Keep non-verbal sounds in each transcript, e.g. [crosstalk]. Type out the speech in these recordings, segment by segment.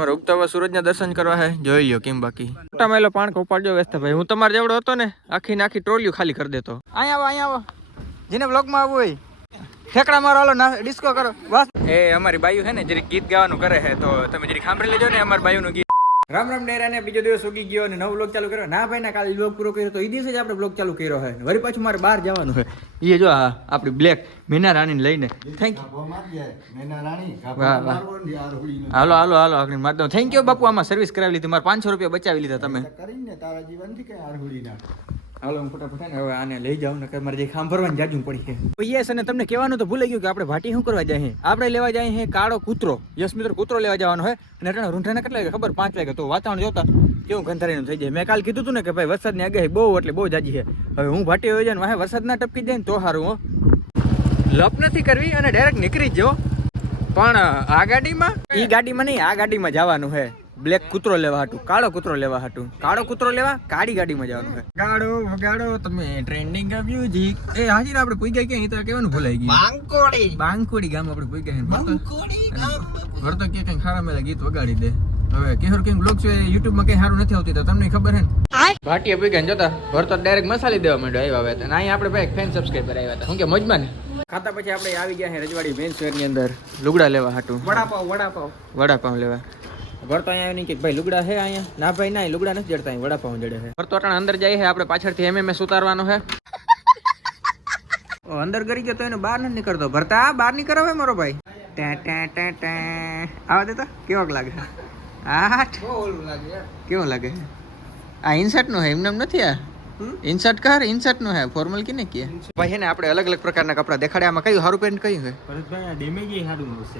તમારે ઉગતા હુआ સૂરજના દર્શન કરવા હે. જોઈ લ્યો કેમ બાકી. મોટા મેલો પાણ ઉપાડજો ભાઈ. હું તમારે જેવડો હતો ને આખી આખી ટ્રોલિયું ખાલી કરી દેતો. અહીંયા આવો અહીંયા આવો. જેને બ્લોગમાં આવવું હોય. ઠેકડા મારો હાલો ના ડિસ્કો કરો. બસ. એ અમારી બાયુ છે ને જરીક ગીત ગાવાનું કરે છે તો તમે જરીક સાંભળી લેજો ને અમારી બાયુનું ગીત. રામ રામ ડેરા ને બીજો દિવસ ઉગી ગયો અને નવો બ્લોગ ચાલુ કર્યો. ના ભાઈ, ના, કાલે બ્લોગ પૂરો કર્યો તો એ દિવસે જ આપણે બ્લોગ ચાલુ કર્યો હોય. વળી પાછું મારે બહાર જવાનું હોય. એ જો આ આપણી બ્લેક મીના રાણીને લઈને. થેન્ક. હાલો હાલો હાલો, આગળ મારતો થેન્ક યુ બાપુ, આમાં સર્વિસ કરાવી લીધી. મારે પાંચસો રૂપિયા બચાવી લીધા તમે. હાલો હું ફટાફટ ને હવે આને લઈ જાઉં ને મારે જે ખામ ભરવાની જાજુ પડી છે. યસ અને તમને કહેવાનું તો ભૂલાઈ ગયું કે આપણે ભાટી શું કરવા જાય આપણે લેવા જાય છે કાળો કૂતરો. યસ મિત્રો કૂતરો લેવા જવાનો હોય અને અટાણે રૂંઢાને કેટલા વાગે? ખબર? પાંચ વાગે. તો વાતાવરણ જોતા કેવું ગંધારીનું થઈ જાય. મેં કાલ કીધું હતું ને કે ભાઈ વરસાદની આગાહી બહુ એટલે બહુ જાજી છે. હવે હું ભાટી હોય જાય વરસાદ ના ટપકી જાય ને તો સારું હો. લપ નથી કરવી અને ડાયરેક્ટ નીકળી જ પણ આ ગાડીમાં? ઈ ગાડીમાં નહીં આ ગાડીમાં જવાનું છે બ્લેક કૂતરો લેવા હતું કાળો કૂતરો લેવા હતું કાળો કૂતરો લેવા કાળી ગાડીમાં જવાનું છે ગાડો વગાડો તમે ટ્રેન્ડિંગ મ્યુઝિક એ હાજી આપણે પૂઈ ગયા ક્યાં તો કહેવાનું ભૂલાઈ ગયું. બાંકોડી બાંકોડી ગામ આપણે પૂઈ ગયા બાંકોડી ગામ કે કઈ ખારા મેલા ગીત વગાડી દે. હવે કેહર કિંગ બ્લોગ છે? યુટ્યુબમાં કઈ સારું નથી આવતી તો તમને ખબર હે ને. ભાટીએ પૂઈ ગયા ને જોતા ભરતો ડાયરેક્ટ મસાલી દેવા માંડ્યો આવ્યા હતા અને અહીંયા આપણે ભાઈ ફેન સબસ્ક્રાઇબર આવ્યા હતા. શું કે મોજમાં ને ખાતા પછી આપણે આવી ગયા છે રજવાડી મેન વેરની અંદર. લુગડા લેવા હાટું. વડાપાવ વડાપાવ. વડાપાઉં લેવા. ભરતો અહીંયા આવીને કે ભાઈ લુગડા છે અહીંયા? ના ભાઈ ના લુગડા નથી જડતા અહીં વડાપાઉં જડે છે ભરતો અટાણે અંદર જાય છે આપણે પાછળથી એમએમએસ ઉતારવાનો છે અંદર કરી ગયો તો એને બહાર નથી નીકળતો. ભરતા બહાર નીકળો હવે મારો ભાઈ. ટે ટે ટે ટે. આવા દેતા કેવોક લાગે? આઠ. કેવો લાગે? આ ઇન્સર્ટનું હે એમને એમ નથી આ? ઇન્સર્ટ કર ઇન્સર્ટનું હે ફોર્મલ કે ને કે? ભાઈ હે ને આપણે અલગ અલગ પ્રકારના કપડા દેખાડ્યા આમાં કયું સારું પેન્ટ કયું હે? ભરતભાઈ આ ડેમેજ એ સારું મળશે.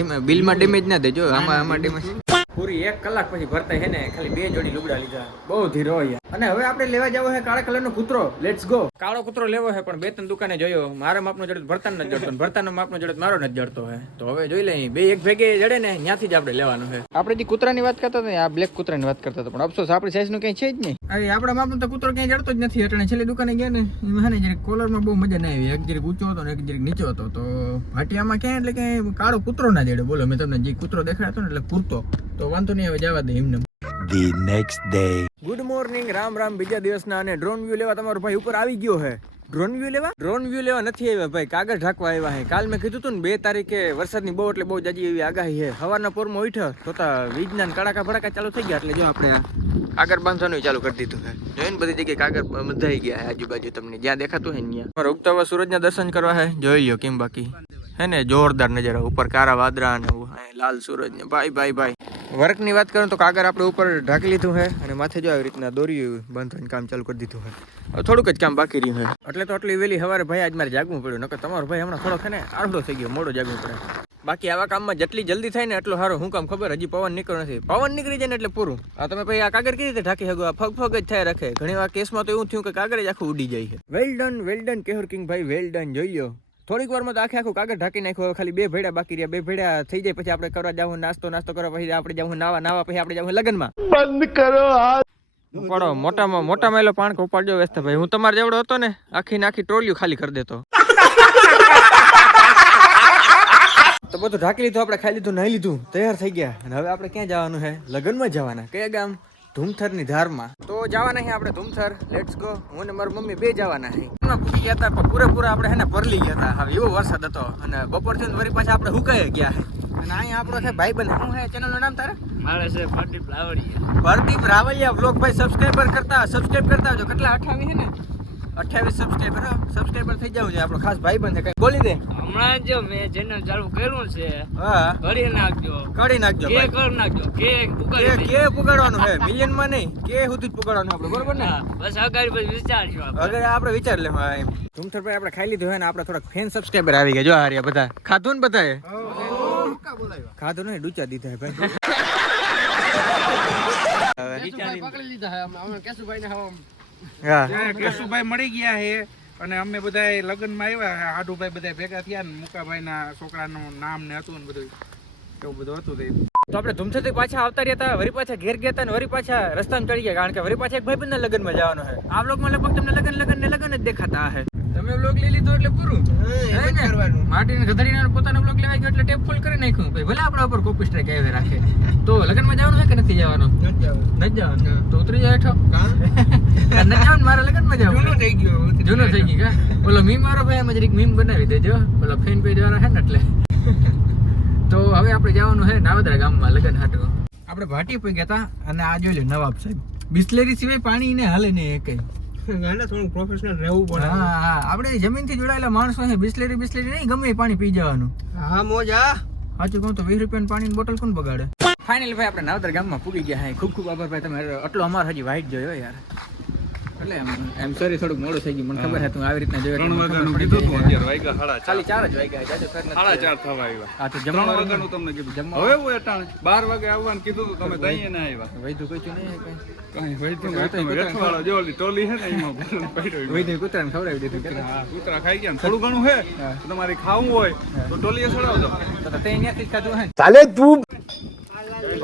એમ એમ બિલમાં ડેમેજ ના દેજો આમાં આમાં ડેમેજ પૂરી એક કલાક પછી ભરતા હે ને ખાલી બે જોડી લુગડા લીધા. બહુ ધીરો યાર. અને હવે આપણે લેવા જવો છે કાળા કલરનો કૂતરો. લેટ્સ ગો કાળો કૂતરો લેવો છે પણ બે ત્રણ દુકાને જોયો. મારા માપનો જડત ભરતા નથી જડતો ભરતાનો માપનો જડત મારો નથી જડતો હે તો હવે જોઈ લઈએ બે એક ભેગે જડે ને ત્યાંથી જ આપણે લેવાનું છે. આપણે જે કૂતરાની વાત કરતા હતા ને આ બ્લેક કૂતરાની વાત કરતા હતા. પણ અફસોસ આપણી સાઈઝનું કઈ છે જ નહીં. હવે આપણા માપનો તો કૂતરો ક્યાંય જડતો જ નથી. એટલે છેલ્લી દુકાને ગયા ને એમાં હે ને જરીક કોલરમાં બહુ મજા ના આવી. એક જરીક ઊંચો હતો ને એક જરીક નીચો હતો. તો ભાટિયામાં ક્યાં એટલે કે કાળો કૂતરો ના જડે. બોલો મેં તમને જે કૂતરો દેખાડતો ને એટલે કૂરતો. તો વાંધો નહીં હવે જવા દે એમને. The next day. Good morning Ram Ram બીજા દિવસના અને ડ્રોન વ્યૂ લેવા તમારો ભાઈ ઉપર આવી ગયો છે ડ્રોન વ્યૂ લેવા? ડ્રોન વ્યૂ લેવા નથી આવ્યા ભાઈ કાગળ ઢાંકવા આવ્યા છે કાલ મેં કીધું હતું ને બે તારીખે વરસાદની બહુ એટલે બહુ જાજી એવી આગાહી છે સવારના પોરમાં ઉઠ્યો તો વિજ્ઞાન કડાકા ભડાકા ચાલુ થઈ ગયા એટલે જો આપણે આ કાગળ બાંધવાનું ચાલુ કરી દીધું છે જોઈને બધી જગ્યાએ કાગળ બંધાઈ ગયા છે આજુબાજુ તમને જ્યાં દેખાતું હોય ને ત્યાં. ઉગતા સૂરજના દર્શન કરવા છે જોઈ લો કેમ બાકી? હે ને જોરદાર નજારા. ઉપર કારા વાદરા અને હે, લાલ સૂરજ ને ભાઈ ભાઈ ભાઈ. વર્કની વાત કરું તો કાગળ આપણે ઉપર ઢાંકી લીધું છે અને માથે જો આવી રીતના દોરી બાંધવાનું કામ ચાલુ કરી દીધું હોય થોડુંક જ કામ બાકી રહ્યું હોય એટલે તો આટલી વહેલી સવારે ભાઈ આજ મારે જાગવું પડ્યું નકર તમારો ભાઈ હમણાં થોડોક છે ને આરડો થઈ ગયો મોડો જાગવું પડે. બાકી આવા કામમાં જેટલી જલ્દી થાય ને એટલું સારું. હું કામ ખબર હજી પવન નીકળ્યો નથી. પવન નીકળી જાય ને એટલે પૂરું. આ તમે ભાઈ આ કાગળ કેવી રીતે ઢાંકી શકો? આ ફગ ફગ જ થાય રાખે. ઘણી વાર કેસમાં તો એવું થયું કે કાગળ જ આખું ઉડી જાય છે. Well done well done Kehar king ભાઈ વેલ ડન જોઈયો થોડીક વારમાં તો આખે આખું કાગળ ઢાંકી નાખ્યું ખાલી બે ભેડા બાકી રહ્યા. બે ભેડા થઈ જાય પછી આપણે કરવા જાવ નાસ્તો નાસ્તો કરવા પછી આપણે જાવ નાવા નાવા પછી આપણે જાવ લગ્નમાં. બંધ કરો ઉપાડો મોટામાં મોટા મેલો પાણક ઉપાડજો વેસ્તા ભાઈ હું તમારે જેવડો હતો ને આખી નાખી ટ્રોલિયું ખાલી કરી દેતો. તો બધું ઢાંકી લીધું આપણે ખાઈ લીધું નાઈ લીધું તૈયાર થઈ ગયા. અને હવે આપણે ક્યાં જવાનું છે લગ્નમાં જવાના. કયા ગામ? ધૂમથરની ધારમાં તો જવાના નહીં આપણે ધૂમથર લેટ્સ ગો હું ને મારી મમ્મી બે જવાના છે એમાં પૂકી ગયા હતા પણ પૂરેપૂરા આપણે હે ને પરલી ગયા હતા. હવે એવો વરસાદ હતો અને બપોરથી વરી પાછા આપણે હુકાઈ ગયા છે અને અહીંયા આપણો છે ભાઈ બને શું છે ચેનલનું નામ તારે? મારે છે પ્રદીપ રાવળિયા. પ્રદીપ રાવળિયા. બ્લોગ ભાઈ સબસ્ક્રાઇબર કરતા સબસ્ક્રાઇબ કરતા જો કેટલા અઠાવી હે ને? અઠાવીસ સબસ્ક્રાઈબર સબસ્ક્રાઈબર થઈ જવું છે આપણો ખાસ ભાઈ બંધ કઈ બોલી દે. હમણાં જો મેં ચેનલ ચાલુ કર્યું છે હા. કરી નાખજો. કરી નાખજો કે. કરી નાખજો કે કે કે પુગાડવાનું હે? મિલિયનમાં નહીં કે સુધી પુગાડવાનું આપણે બરોબર ને? બસ અગાડી પછી વિચારશું આપણે. અગર આપણે વિચાર લેવા એમ. ધૂમથર ભાઈ આપણે ખાઈ લીધું હોય ને આપણે થોડાક ફેન સબસ્ક્રાઈબર આવી ગયા. જો હારિયા બધા. ખાધું ને બધાએ? ખાધું નહીં ડૂચા દીધા ભાઈ. હા કેશુભાઈ મળી ગયા છે અને અમે બધા લગ્નમાં આવ્યા હાડુભાઈ બધા ભેગા થયા ને મુકાભાઈ ના છોકરાનું નામ ને હતું ને બધું એવું બધું હતું તે. તો આપણે ધૂમસેથી પાછા આવતા રહ્યા હતા વરી પાછા ઘેર ગયા હતા ને વરી પાછા રસ્તામાં ચડી ગયા કારણ કે વરી પાછા એક ભાઈબંધના લગ્નમાં જવાનું છે. આ બ્લોગમાં લગભગ તમને લગન લગન ને લગન જ દેખાતા હશે. તમે બ્લોક લઈ લીધો એટલે પૂરું. હે ને? માટીને ગધડીને પોતાનો બ્લોક લેવાઈ ગયો એટલે ટેપ ફૂલ કરી નાખ્યું ભાઈ ભલે આપણા ઉપર કોપી સ્ટ્રાઈક આવી રાખે. તો લગનમાં જવાનું છે કે નથી જવાનું? નથી જવાનું. તો ઉતરી જાય હેઠો. નથી જવાનું મારે લગનમાં જવાનું. થઈ ગયો જૂનો થઈ ગયો કા? ઓલો મીમ વાળો ભાઈ એમ જરીક મીમ બનાવી દેજો. ઓલો ફેન પેજ વાળા છે ને એટલે. [laughs] તો હવે આપણે જવાનું છે નાવદરા ગામમાં લગન હાટો. આપણે ભાટી પી ગયા હતા અને આ જોઈ લે નવાબ સાહેબ. બિસ્લેરી સિવાય પાણી ને હાલે નહીં થોડું પ્રોફેશનલ રહેવું હા હા. આપણે જમીનથી જોડાયેલા માણસો છે બિસ્લેરી બિસ્લેરી નહીં ગમે પાણી પી જવાનું. હા મોજા સાચું કહું તો વીસ રૂપિયાની પાણીની બોટલ કોણ બગાડે? ફાઇનલ ભાઈ આપણે નાવદર ગામમાં પૂગી ગયા. હે ખૂબ ખૂબ આભાર ભાઈ તમે આટલો અમારો હજી વાઈટ જોયો યાર. એટલે એમ સોરી થોડું મોડું થઈ ગયું. મને ખબર હતું આવી રીતના જોઈએ ત્રણ વાગ્યાનું કીધું તું અત્યારે વાગ્યા સાડા ખાલી ચાર જ વાગ્યા સાડા ચાર થવા આવ્યા. હા તો જમવા વાગ્યાનું તમને કીધું. જમવા હવે હું અટાણે બાર વાગે આવવાનું કીધું તું તમે દઈએ ના આવ્યા. વૈધું કહીશું નહીં ને એમાં પડ્યો ખાઈ ગયા થોડું ઘણું છે તમારે ખાવું હોય તો ટોલીએ સડાવજો. તો તે અહીંયાથી ખાધું તું.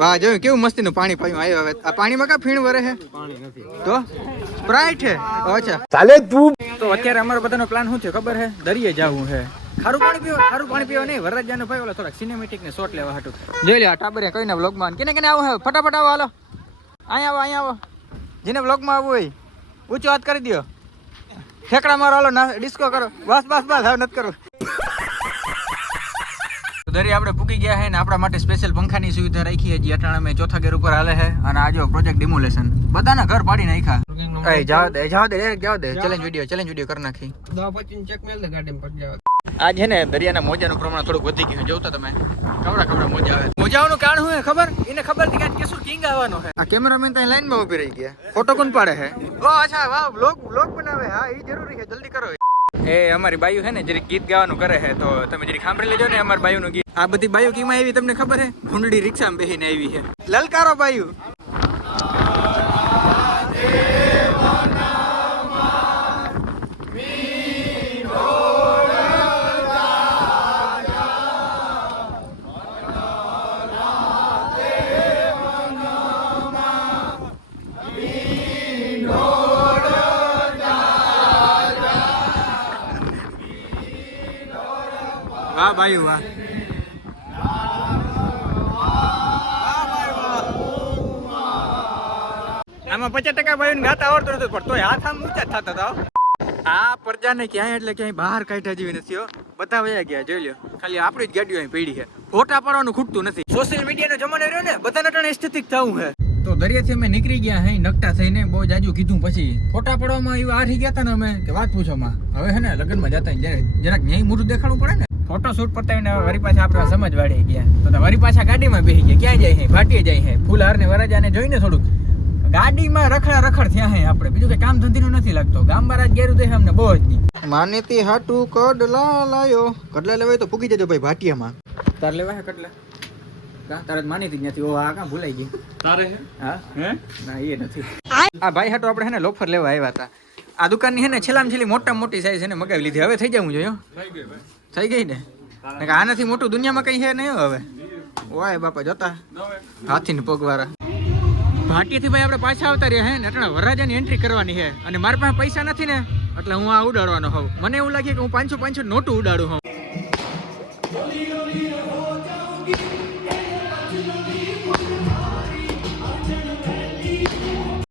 વાહ જોયું કેવું મસ્તી નું પાણી પાયું આવ્યું હવે. આ પાણીમાં કા ફીણ વરે છે પાણી નથી. તો? સ્પ્રાઇટ છે અચ્છા. ચાલે તું. તો અત્યારે અમારો બધાનો પ્લાન શું છે ખબર છે દરિયે જવું છે ખારું પાણી પીવો ખારું પાણી પીવો નહીં વરરાજાનો ભાઈ ઓલા થોડાક સિનેમેટિક ને શોટ લેવા હતું જોઈ લે આ ટાબરે કઈ ના વ્લોગમાં કેને કેને આવો ફટાફટ આવો હાલો. અહીંયા આવો અહીંયા આવો. જેને વ્લોગમાં આવવું હોય ઊંચો હાથ કરી દો ઠેકડા મારો હાલો ડિસ્કો કરો. બસ બસ બસ હવે નથી કરવું દરિયા આપણે પૂકી ગયા છે ને આપણા માટે સ્પેશિયલ પંખાની સુવિધા રાખી છે જે અટાણા મેં ચોથા ગેર ઉપર હાલે છે અને આ જો પ્રોજેક્ટ ડિમોલેશન બધાના ઘર પાડી નાખ્યા. એ જાવ દે જાવ દે ડાયરેક્ટ જાવ દે. ચેલેન્જ વિડિયો ચેલેન્જ વિડિયો કરી નાખી. દવા પછી ચેક મેલ દે ગાડી પર જાવ. આજ છે ને દરિયાના મોજાનું પ્રમાણ થોડુંક વધી ગયું છે જોતા તમે. કવડા કવડા મોજા આવે. મોજાઓનું કારણ શું ખબર? એને ખબર હતી કે શું કિંગ આવવાનો છે આ કેમેરામેન ત્યાં લાઈનમાં ઊભી રહી ગયા. ફોટો કોણ પાડે છે ઓ અચ્છા વાહ બ્લોગ બ્લોગ બનાવે. હા એ જરૂરી છે. જલ્દી કરો. એ અમારી બાયુ છે ને, જરીક ગીત ગાવાનું કરે છે, તો તમે જરીક સાંભળી લેજો ને અમારી બાયુનું ગીત. આ બધી બાયુ કીમાં આવી તમને ખબર છે? ભૂંડડી રિક્ષામાં બેસીને આવી છે. લલકારો બાયુ. બાયુ આમાં પચાસ ટકા ભાઈ ગાતા આવડતો નથી, પણ તોય હાથ આમ ઊંચા થતા હતા આ પ્રજાને ક્યાંય એટલે ક્યાંય બહાર કાઢ્યા જેવી નથી બધા ગયા, જોઈ લ્યો. ખાલી આપણી જ ગાડીઓ અહીં પડી છે. ફોટા પાડવાનું ખૂટતું નથી. સોશિયલ મીડિયાનો જમાનો રહ્યો ને, બધાને ટાણે એસ્થેટિક થવું છે. તો દરિયાથી અમે નીકળી ગયા હે, નકટા થઈને બહુ જાજુ કીધું પછી. ફોટા પાડવામાં એવું આઠી ગયા હતા ને અમે, કે વાત પૂછો માં. હવે હે ને, લગ્નમાં જતા જરાક ન્યાય મોઢું દેખાડવું પડે ને? ફોટો શૂટ પતાવીને વરી પાછા આપણે સમજવાડી ગયા. તો વરી પાછા ગાડીમાં બેસી ગયા. ક્યાં જાય છે ભાટીએ જાય છે ફૂલહાર ને વરાજાને જોઈને થોડુંક. ગાડીમાં રખડા રખડ થયા હે આપણે. બીજું કઈ કામ ધંધીનું નથી લાગતો. ગામ બારા ગેરું દે અમને બહુ જ નહીં. માનેતી હાટુ કડલા લાયો. કડલા લેવાય તો પૂગી જજો ભાઈ ભાટિયામાં તાર લેવા હે કડલા? કા? તારે જ માનીતી જ નથી. ઓ આ કાં ભૂલાઈ ગઈ? તારે હા? હે? ના એ નથી. આ ભાઈ હાટો આપણે હે ને લોફર લેવા આવ્યા હતા. આ દુકાનની હે ને છેલ્લામાં છેલ્લી મોટા મોટી સાઈઝ છે ને મગાવી લીધી. હવે થઈ જવું જોઈએ. થઈ ગઈ ને? આનાથી મોટું દુનિયામાં કઈ છે નહીં હવે. વાય બાપા જોતા. હાથી ને પગવાળા. ભાટીથી ભાઈ આપણે પાછા આવતા રહ્યા હે ને એટલે વરરાજાની એન્ટ્રી કરવાની છે. અને મારા પાસે પૈસા નથી ને એટલે હું આ ઉડાડવાનો હોઉં. મને એવું લાગે કે હું પાંચસો પાંચસો નોટું ઉડાડું હોઉં.